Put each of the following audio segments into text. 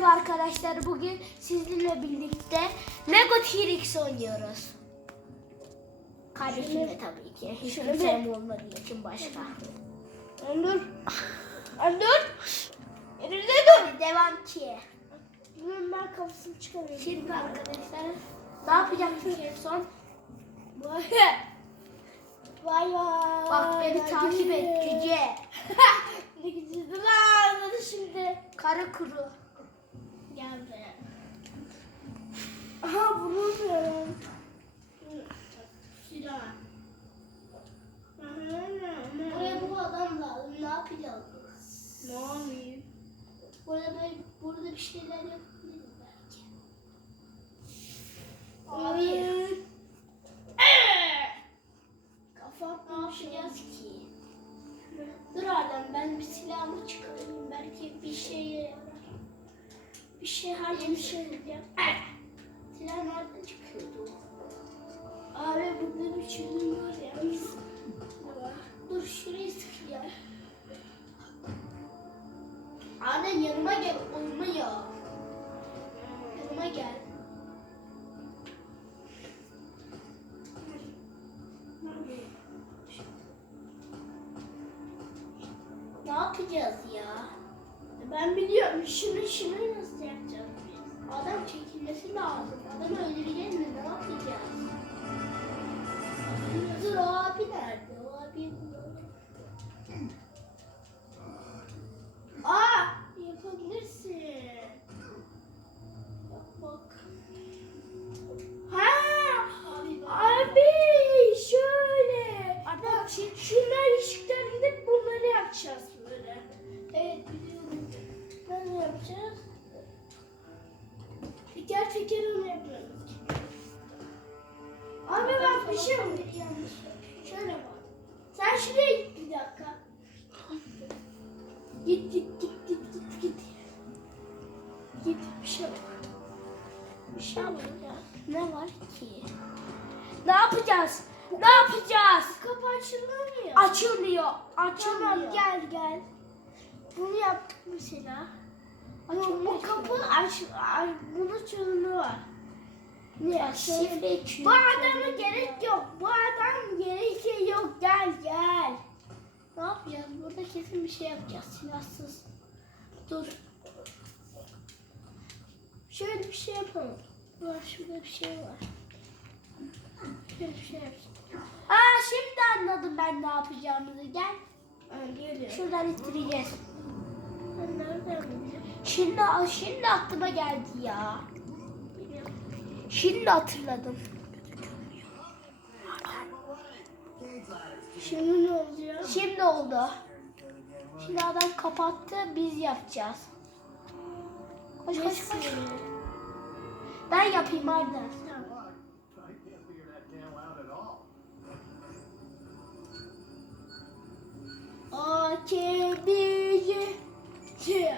merhaba arkadaşlar. Bugün sizinle birlikte Lego T-Rex oynuyoruz. Kardeşimle tabii ki. Hiç kimsem olmadığı için başka. Dur. Dur. Yerinde Hadi devam ki. Dur ben kafasını çıkarıyorum. Şimdi arkadaşlar ne yapacaktık en son? Vay. Vay vay. Bak beni takip et. Cüce. ne güzel lan. Şimdi. Karı kuru. Gel buraya. Aha vurulmuyorum. Silah. Buraya bu adam lazım. Ne yapacağız? Ne yapayım? Burada böyle, burada bir şeyler yapabiliriz belki. Abi. Bir şey her bir şey yap. Silah nereden çıkıyordu? Abi bir çözüm var ya. Dur şurayı sıkayım. Adem yanıma gel. Olmuyor. Yanıma gel. Ne yapacağız ya? Ben biliyorum. Şunu şunu nasıl yapacağız biz? Adam çekilmesi lazım. Adam öldüreceğiz mi? Ne yapacağız? Ne var ki? Ne yapacağız? Ne yapacağız? Kapı açılmıyor. Açılmıyor. Açılmıyor. Tamam gel gel. Bunu yaptık mesela. Bu, bu kapı aç, aç bunun çözümü var. Ne? Şifre. Bu adama gerek yok. Bu adam gerek yok. Gel gel. Ne yapacağız? Burada kesin bir şey yapacağız. Silahsız. Dur. Şöyle bir şey yapalım. Var şurada bir şey var. Şöyle bir şey yapalım. Aa şimdi anladım ben ne yapacağımızı. Gel. Geliyor. Şuradan ittireceğiz. Ben nereden? Şimdi şimdi aklıma geldi ya. Şimdi hatırladım. Şimdi ne olacak? Şimdi oldu. Şimdi adam kapattı. Biz yapacağız. Koş koş koş. Ben yapayım Arda. Tamam. I can't figure that damn out at all. AKB'yi şey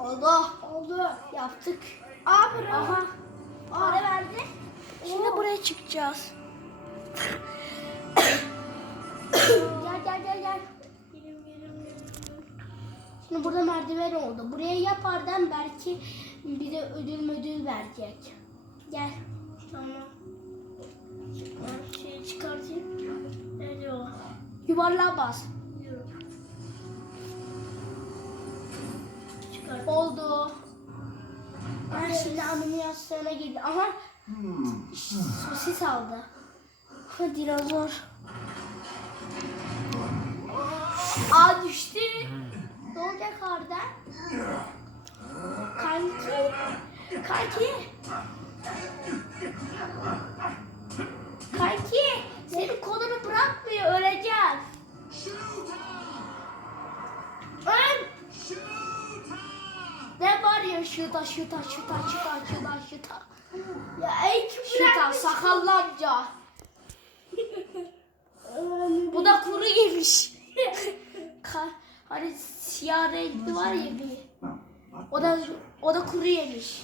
Oldu. oldu. Yaptık. Aa bravo. Aha. Para verdi. Şimdi Oo. buraya çıkacağız. gel gel gel gel. Şimdi burada merdiven oldu. Buraya yapardan belki bize ödül ödül verecek. Gel. Tamam. Ben şeyi çıkartayım. Nerede o? Yuvarlığa bas. Yürü. Çıkart. Oldu. Ben şimdi animasyona girdi. Aha. Sosis aldı. Ha, dinozor. Aa düştü. Ne olacak Arda? Kanki. Kanki. Kanki. Senin kolunu bırakmıyor. Öleceksin. Öl. Ne var ya şuta şuta şuta şuta şuta şuta. Ya ey Şuta sakallı amca. Bu da kuru yemiş. Hani siyah renkli var ya bir. O da o da kuru yemiş.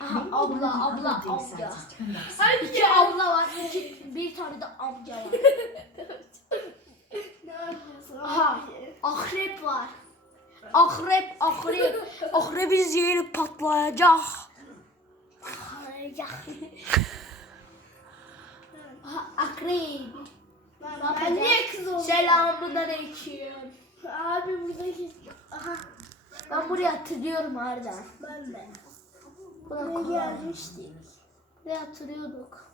Aha abla abla amca. Hadi İki abla var. iki, bir tane de amca var. Aha. Akrep var. Akrep, akrep. Akrebin zehri patlayacak. Patlayacak. Ha, akrep. Ben niye kız oldum? Selamun aleyküm. Abi buradaki... Aha Ben buraya hatırlıyorum Arda. ben de. Buna gelmiştik? Buraya hatırlıyorduk.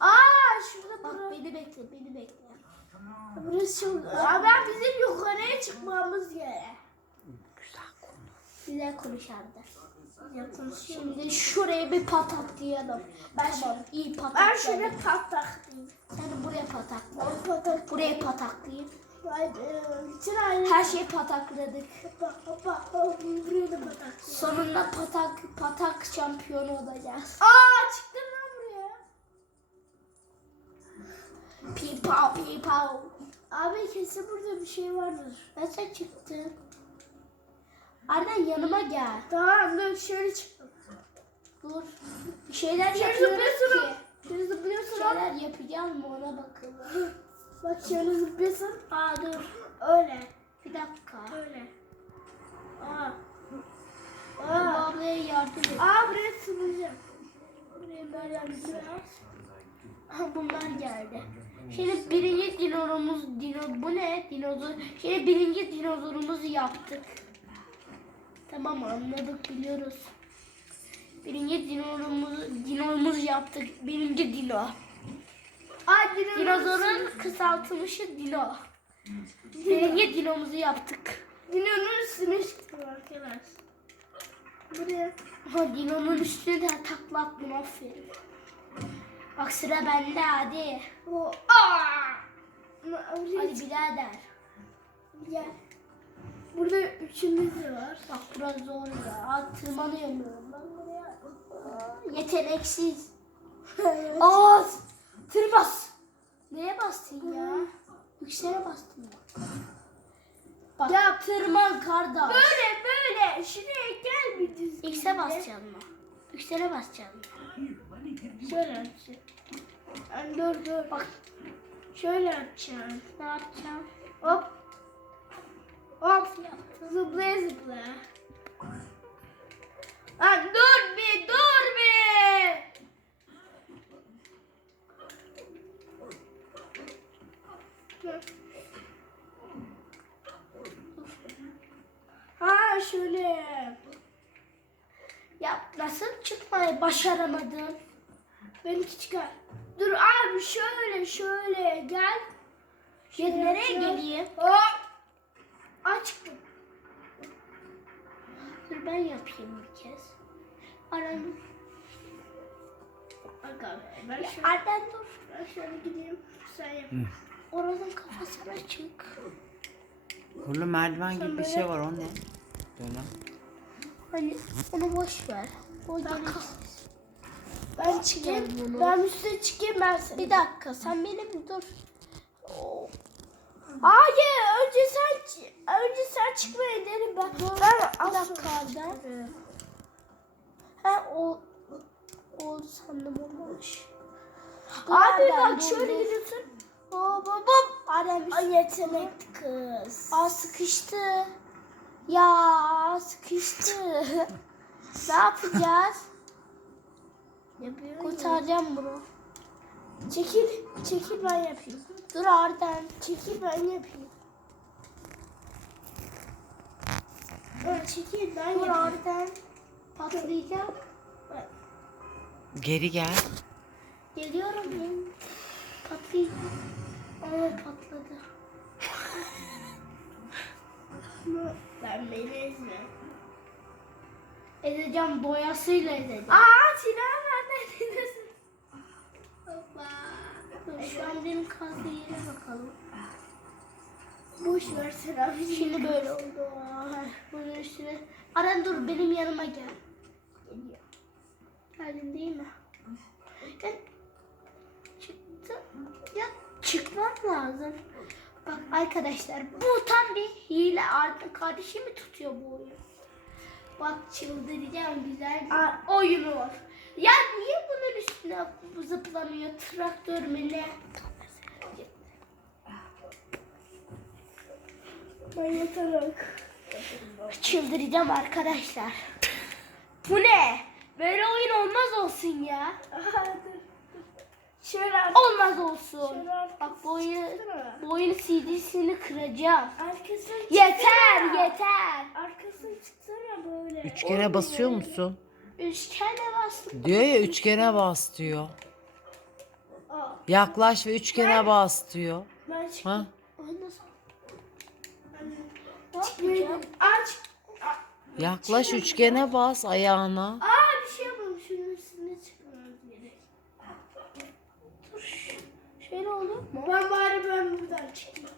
Aa şurada Bak para. beni bekle, beni bekle. Burası çok... Abi bizim yukarıya çıkmamız gerek. Güzel konuş Arda. Ya konuşuyor. Şimdi şuraya bir pataklayalım. Ben tamam, iyi Ben pataklayalım. şöyle patlaktayım. Sen de buraya patakla. Ben patak. Buraya pataklayayım. Her şeyi patakladık. Buraya da patak. Sonunda patak patak şampiyonu olacağız. Aa çıktın lan buraya. Pipav pipav. Abi kesin burada bir şey vardır. Nasıl çıktın? Arda yanıma gel. Tamam dur şöyle çıktım. Dur. Bir şeyler zıplıyorsun. ki. Şöyle Bir zıplıyorsun ama. şeyler yapacağız mı ona bakalım. Bak şöyle zıplıyorsun. Aa dur. Öyle. Bir dakika. Öyle. Aa. Aa. ablaya yardım et. Aa buraya sığınacağım. Buraya böyle yapacağız. Aha bunlar geldi. Şimdi birinci dinozorumuz dino bu ne? Dinozor. Şimdi birinci dinozorumuzu yaptık. Tamam anladık biliyoruz. Birinci dinozorumuzu dinomuz yaptık. Birinci dino. Aa dinozor. Dinozorun kısaltılmışı dino. Birinci dinomuzu yaptık. Dinozorun üstüne çıktım arkadaş. Buraya. Ha dinonun üstüne de takla attım aferin. Bak sıra bende hadi. O. Aa. Hadi birader. Gel. Burada üçümüz de var. Bak burası zor ya. Aa, tırmanıyorum ben buraya. Aa, yeteneksiz. Aa, tır bas. Neye bastın ya? Yükseğe bastın bak. Bak Ya, tırman kardeş. Böyle böyle. Şuraya gel bir düz. X'e basacaksın mı? Yükseğe basacaksın. Şöyle yapacağım. Yani dur dur. Bak. Şöyle yapacağım. Ne yapacağım? Hop. Hop. Zıplaya zıplaya. Lan dur bir dur bir. Ha şöyle. Ya nasıl çıkmayı başaramadın? Benimki çıkar. Dur abi şöyle şöyle gel. Ya nereye geleyim? Hop. Açtım. Dur ben yapayım bir kez. Bak abi ben şöyle, Arden dur. ben şöyle gideyim. Sen yap. Oranın kafasına çık. Burada merdiven Sen gibi bir böyle- şey var o ne? Böyle. Hani onu boş ver. O gereksiz. Ben çıkayım. bunu. Ben üstüne çıkayım ben seni. Bir dakika sen benim dur. Oo. Hayır önce sen önce sen çıkmaya derim ben. Ben Arden. Ha o o sandım olmamış. Abi bak şöyle gidiyorsun. Hop hop hop. Ay yetenekli kız. Aa sıkıştı. Ya sıkıştı. ne yapacağız? Yapıyorum. Kurtaracağım bunu. Çekil, çekil ben yapayım. Dur Arden. Çekil ben yapayım. Evet, çekil ben Dur yapayım. Arden. Patlayacağım. Geri gel. Geliyorum ben. Patlayacağım. Evet patladı. Ben beni ezme. Edeceğim boyasıyla edeceğim. Aa Sinan şu an benim kazdığı yere bakalım. Boş ver Sinan. Şimdi böyle oldu. Bunun üstüne. Aran dur benim yanıma gel. Geliyor. Geldin değil mi? Ya, çıktı. Ya çıkmam lazım. Bak arkadaşlar bu tam bir hile. Arda kardeşimi tutuyor bu oyun. Bak çıldıracağım güzel bir oyun var. Ya niye bunun üstüne zıplanıyor? Traktör mü ne? Ben yatarak. Çıldıracağım arkadaşlar. Bu ne? Böyle oyun olmaz olsun ya. Şöyle Olmaz olsun. Bak bu bu oyunu CD'sini kıracağım. Arkasını Yeter çıksana. yeter. Arkasını çıksana böyle. Üçgene basıyor musun? Üçgene bastım. Diyor ya üçgene bas diyor. Aa, Yaklaş ve üçgene bas diyor. ben çık. Ha? Ondan sonra Çıkmayacağım. Aç. Yaklaş üçgene bas ayağına. Aa bir şey yapalım. Şunun üstüne çıkmamız gerek. şöyle olur mu? Ben bari ben buradan çıkayım.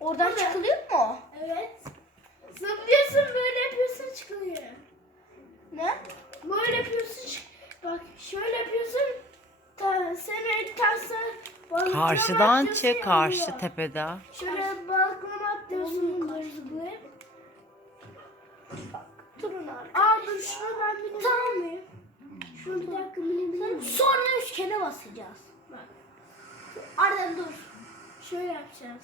Oradan Burada. çıkılıyor mu? Evet. Zıplıyorsun böyle yapıyorsun çıkıyor. Ne? Böyle yapıyorsun. Bak şöyle yapıyorsun. Ta, seni terse balıklama Karşıdan çek karşı buraya. tepede. Şöyle balıklama atlıyorsun zıplayıp. Durun abi. Aa dur şunu ben bir tamam mıyım? Şunu bir dakika binebilir miyim? Sonra üçgene basacağız. Bak. Arden dur. Şöyle yapacağız.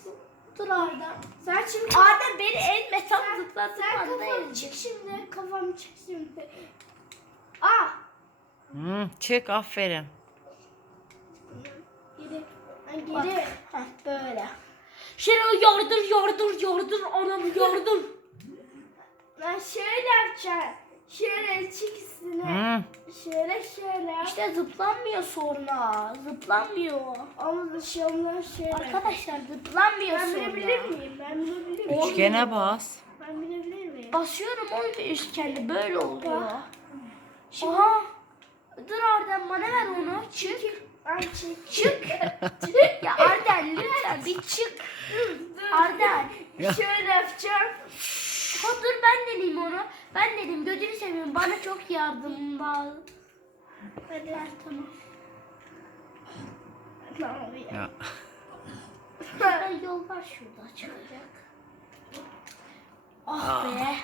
Dur Arden. Sen şimdi Arden beni el metam sen, zıplatıp sen kafamı çık şimdi. Kafamı çık şimdi. Aa. Hı, çık aferin. Geri. Geri. Heh, böyle. Şöyle yardır yardır yardır anamı yardır. Ben şöyle yapacağım. Şöyle çık üstüne. Hı. Şöyle şöyle. İşte zıplanmıyor sonra. Zıplanmıyor. Ama dışarıdan şöyle. Arkadaşlar zıplanmıyor Ben sonra. bilebilir miyim? Ben bilebilir miyim? Üçgene bas. Ben bilebilir miyim? Basıyorum o bir üçgende böyle oluyor. Bak. Şimdi- Aha. Dur Arden bana ver onu. Çık. Ay çek. Çık. ya Arden lütfen bir çık. Arden. Ya. Şöyle yapacağım. Ha dur ben deneyeyim onu. Ben deneyeyim. Gözünü seveyim. Bana çok yardım lazım. Hadi. Ver tamam. Tamam ya. Yol var şurada çıkacak. Ah be.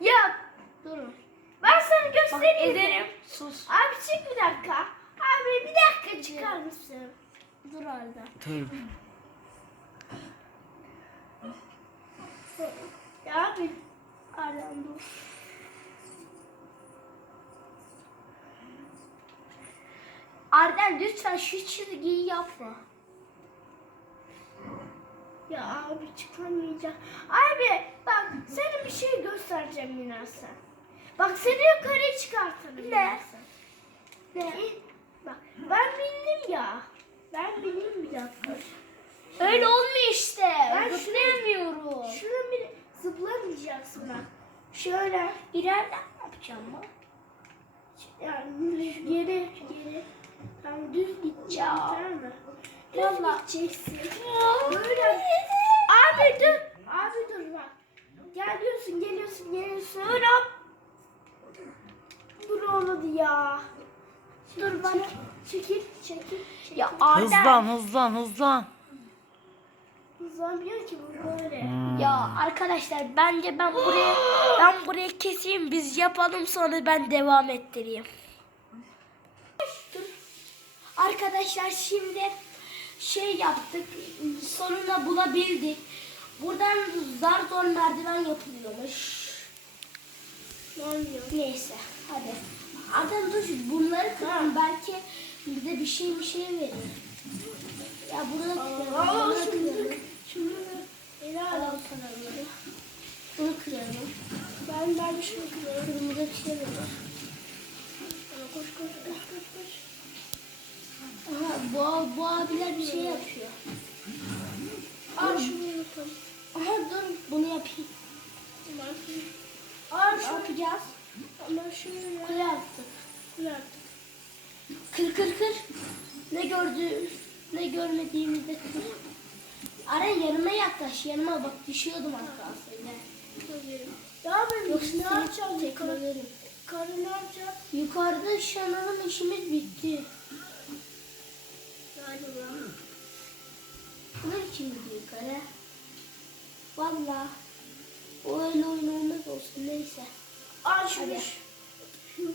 Ya Durun. ben sana Bak göstereyim. ederim. Sus. Abi çık bir dakika. Abi bir dakika çıkar mısın? Dur Arden. Dur. Ya abi. Dur. Arden lütfen şu çizgiyi yapma. Ya abi çıkamayacağım. Abi bak sana bir şey göstereceğim Minasa. Bak seni yukarı çıkartalım Ne? Minasa. Ne? Bak ben bindim ya. Ben bineyim bir dakika. Öyle olmuyor işte. Ben Ben zıplayamıyorum. Zıplamayacaksın bak. Şöyle İleriden yapacağım ben? yani geri geri. Tam düz gideceğim Ya. tamam mı? Düz Valla. gideceksin. Böyle. Abi dur. Abi dur bak. Geliyorsun geliyorsun geliyorsun. Dur hop. Dur olmadı ya. Dur bana. Çekil çekil. çekil. Ya Arden. Hızlan hızlan hızlan. Hızlanmıyor ki bu böyle. Ya arkadaşlar bence ben buraya ben buraya keseyim biz yapalım sonra ben devam ettireyim. Dur. Arkadaşlar şimdi şey yaptık sonunda bulabildik. Buradan zar zor merdiven yapılıyormuş. Olmuyor. Neyse hadi. Adam dur bunları kıralım belki bize bir şey bir şey verir. Ya burada Aa, şunu helal Al olsun. böyle. Bunu kıralım. Ben ben bir şunu kırıyorum. Kırmızı bir şey verir. Koş koş koş koş koş. Aha, bu, bu abiler bir şey yapıyor. Al şunu yapalım. Aha dur bunu yapayım. Al şunu. yapacağız? Ama Kule. Kır kır kır. Ne gördü, ne görmediğimizde kır. Ara yanıma yaklaş, yanıma bak düşüyordum az kalsın. Ya ben Yoksa ne Yukarı, veririm. yukarı ne yapacağız? Yukarıda şanalım işimiz bitti. Galiba. Bunun için gidiyor yukarı. Valla. O öyle oyun olmaz olsun neyse. Al şunu. Hadi. Şunu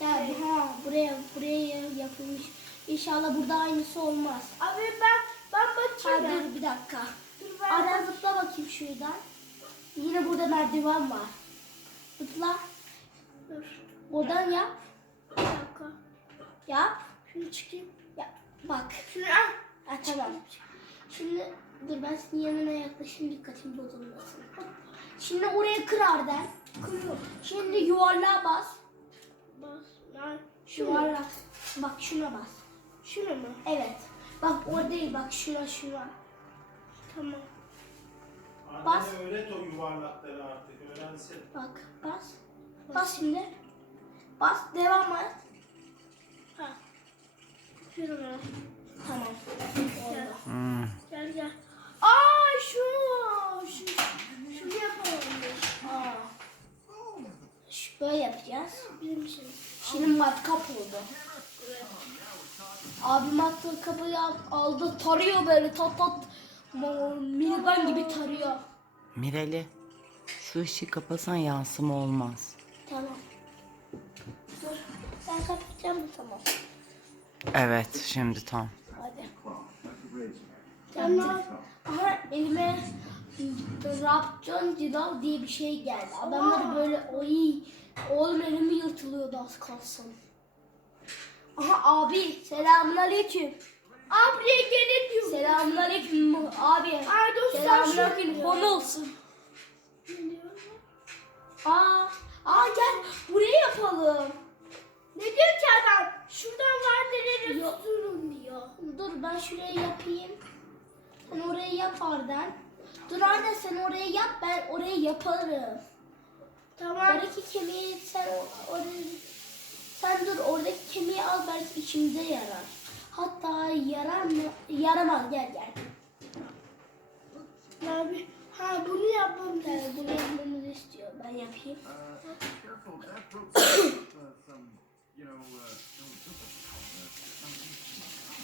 Ya ha buraya buraya yapılmış. İnşallah burada aynısı olmaz. Abi ben ben Ha bakayım. ben. dur bir dakika. Dur Arda zıpla bakayım şuradan. Yine burada merdiven var. Zıpla. Dur. Oradan yap. Bir dakika. Yap. Şunu çıkayım. Yap. Bak. Şunu al. Ha, tamam. Şimdi dur ben senin yanına yaklaşayım dikkatim bozulmasın. Şimdi oraya kır Arden. Kırıyorum. Şimdi yuvarlığa bas. Bas. Yuvarlak. Bak şuna bas. Şuna mı? Evet. Bak o değil bak şuna şuna. Tamam. Bas. Annene öğret o yuvarlakları artık öğrensin. Bak bas. Bas şimdi. Bas devam et. Ha. Şuna. Tamam. Oldu. Hmm. Gel gel. Aa şu. Şu. Şunu yapalım. Aa. Şu böyle yapacağız. Şimdi matkap oldu. Abi matkapı yap- aldı tarıyor böyle tat tat. Minigun gibi tarıyor. Mireli. Şu ışığı kapasan yansıma olmaz. Tamam. Dur. Ben kapatacağım mı tamam. Evet şimdi tam. Hadi. Tamam. Aha elime Rapcan Dilav diye bir şey geldi. Adamlar böyle oy oğlum elimi yırtılıyordu az kalsın. Aha abi selamun aleyküm. Abi gelin diyor. Selamun aleyküm abi. Ay dostlar, Selamun aleyküm. Konu olsun. Aa, aa gel buraya yapalım. Ne diyor ki adam? Şuradan verdileri Yok. durun diyor. Dur ben şuraya yapayım. Sen orayı yap Arden. Dur Arden sen orayı yap ben orayı yaparım. Tamam. Oradaki kemiği sen orayı sen dur oradaki kemiği al belki içimize yarar. Hatta yarar mı? Yaramaz gel gel. Abi, ha bunu yapmam lazım. bunu yapmamızı istiyor. Ben yapayım. Uh, uh, uh,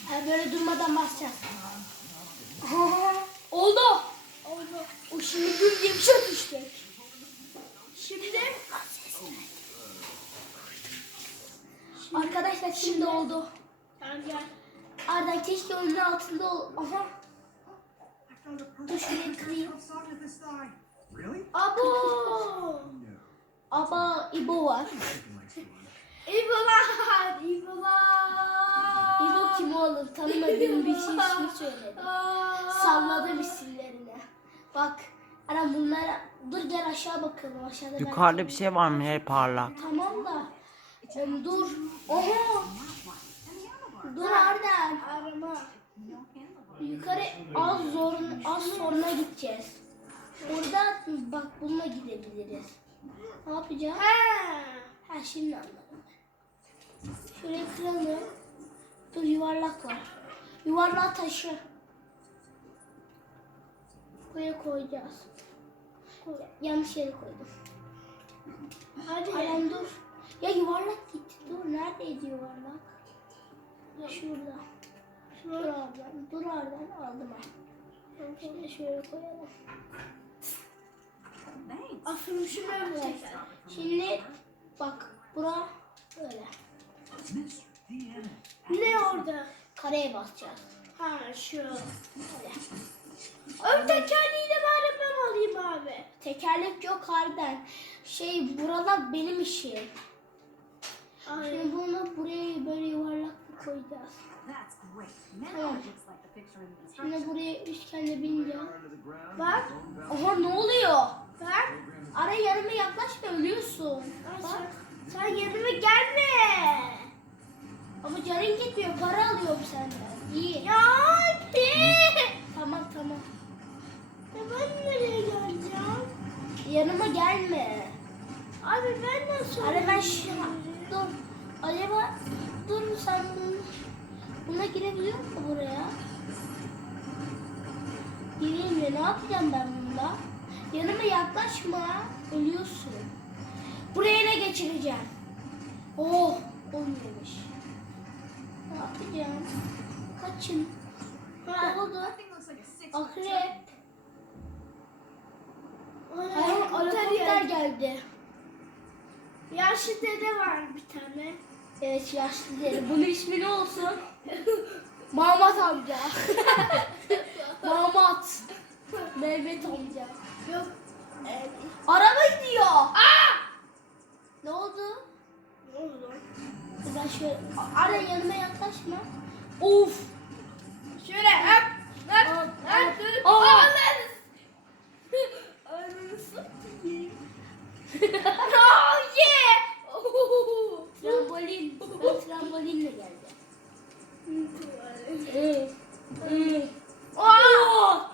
Ha, böyle durmadan basacağız. Oldu. Oldu. O şimdi gül diye bir şey düşecek. Şimdi Arkadaşlar şimdi oldu. gel gel. Arda keşke onun altında ol. Aha. Dur şurayı kırayım. Abo. Aba İbo var. İbolar. İbolar. İbo kim oğlum? Tanımadığım bir şey ismi söyledi. Salladı isimlerini. Bak. Aram bunlara... Dur gel aşağı bakalım. Aşağıda ben- Yukarıda bir şey var mı Mireli parlak? Tamam da. Em, dur. Oha. Dur Arden. Arama. Yukarı az zor az sonra gideceğiz. Orada bak bununla gidebiliriz. Ne yapacağız? Ha. Ha şimdi anladım. Şurayı kıralım. Dur yuvarlak var. Yuvarlak taşı. Buraya koyacağız. Koy- Yanlış yere koydum. Hadi. Aynen dur. Ya yuvarlak gitti. Dur neredeydi yuvarlak? Ya şurada. Dur oradan. Dur oradan aldım ben. Şimdi şöyle koyalım. Aferin şuraya tekrar? Şimdi bak bura böyle. Ne orada? Kareye basacağız. Ha şu. Böyle. Ön tekerleğiyle bari ben alayım abi. Tekerlek yok harbiden. Şey buralar benim işim. Ay. Şimdi bunu buraya böyle yuvarlak koyacağız. Tamam. Şimdi buraya üçgenle bineceğim. Bak. Oha ne oluyor? Bak. Ara yanıma yaklaşma ölüyorsun. Bak. sen, sen yanıma gelme. Ama canın gitmiyor para alıyorum senden. İyi. Ya abi. Tamam tamam. Ya ben nereye geleceğim? Yanıma gelme. Abi ben nasıl? Ara ben şu... Dur. Acaba dur sen. Buna girebiliyor musun buraya? Gireyim ne yapacağım ben bunda? Yanıma yaklaşma. Ölüyorsun. Buraya ne geçireceğim? Oh! Olmuyormuş. Ne yapacağım? Kaçın. Ne oldu? Akrep. Ay, Ay, helikopter geldi. Yaşlı dede var bir tane. Evet yaşlı deri. Bunun ismi ne olsun? Mahmut amca. Mahmut. Mehmet amca. Yok. Ee, Araba gidiyor. Aa! Ne oldu? ne oldu? Kızlar şöyle. Ara yanıma yaklaşma. Of. Şöyle hop. Hop. Hop, Hop. Oh yeah. Oh. Trambolin. Ben trambolinle geldim. Ee, ee. Oh.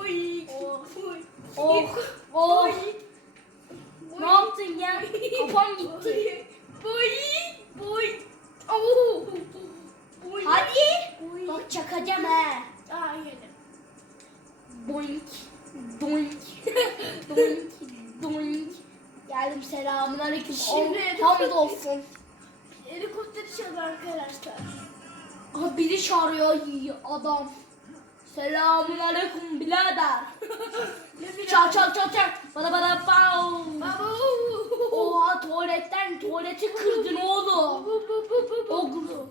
Uy. Oh. Oh. Ne yaptın ya? Kafam gitti. Boy. Şimdi- Oh, hamdolsun. Helikopter çaldı arkadaşlar. Aha biri çağırıyor y- adam. Selamun aleyküm birader. çal çal çal çal. Bana bana pau. Baba. Oha tuvaletten tuvaleti kırdın oğlum. Oğlum.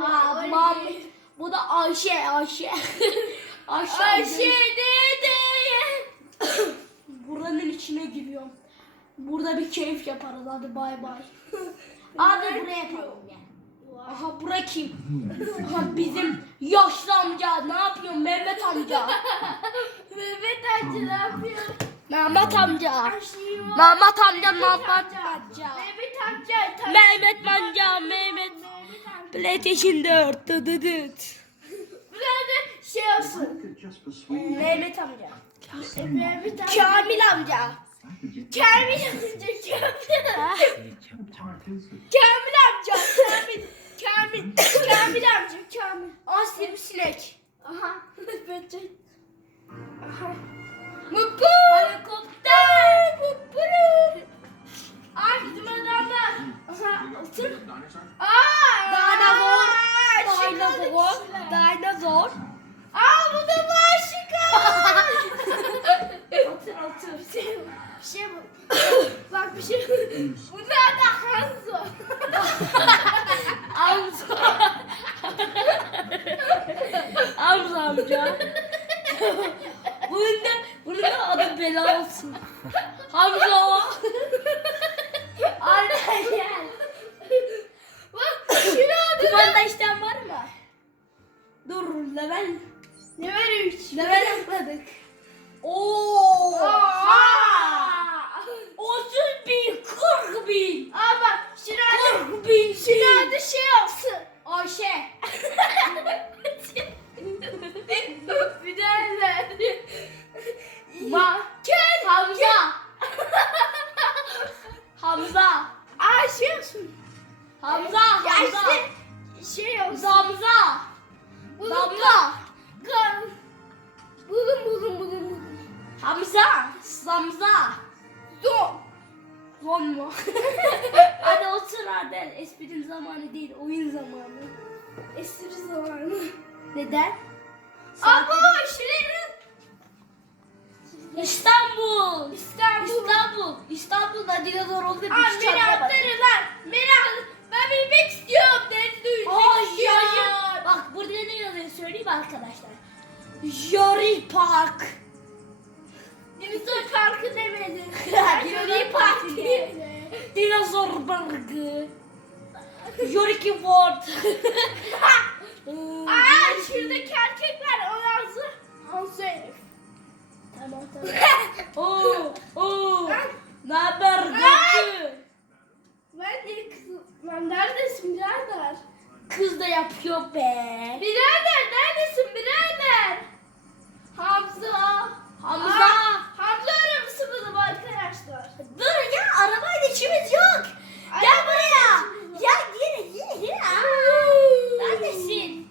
Aa bu, mam- bu da Ayşe Ayşe. Ayşe. Ayşe dede. Buranın içine giriyorum. Burada bir keyif yaparız hadi bay bay. Hadi buraya yapalım ya. Aha bura kim? Aha bizim yaşlı amca. Ne yapıyorsun Mehmet amca? Mehmet amca ne yapıyor? Mehmet amca. Var. Mehmet amca Mehmet amca. Mehmet amca. Mehmet amca Mehmet. PlayStation 4. Dı dı. Biraz da şey olsun. Mehmet amca. Mehmet amca. Kamil amca. Kamil amca. Kamil. Kamil amca. Kamil. Kamil. Kamil amca. Kamil. Aa sivrisinek. Aha. Böcek. Aha. Mutlu. Helikopter. Mutlu. Ay bizim adamlar. Aha. Otur. Aa. Dinozor. Dinozor. Dinozor. Aa bu da başka. otur otur. Bir şey, bir şey bu. Bak bir şey. Bunlar da Hanzo. Amca. Amca amca. bunun da, bunun da adı bela olsun. Hamza o. Anne gel. Bak şunu adı. Kumanda işlem var mı? Dur level. Ver üç? Level atladık. Oha. 30 bin, 40 bin. Aa bak adı. 40 bin. Adı şey olsun. Ne yazıyor söyleyeyim arkadaşlar. Jori Park. Dinozor parkı demedi. Dinozor parkı değil. Dinozor Parkı. Yoriki World. Aa şuradaki erkek var. O herif. tamam tamam. Oo, oo. Ne haber? Ben de kızım. Lan neredesin birader? Kız da yapıyor be. Birader neredesin birader? Hamza. Hamza. Aa, Hamza aramışsın bunu arkadaşlar. Dur ya arabayla içimiz yok. Gel buraya. Ya yine yine. Neredesin?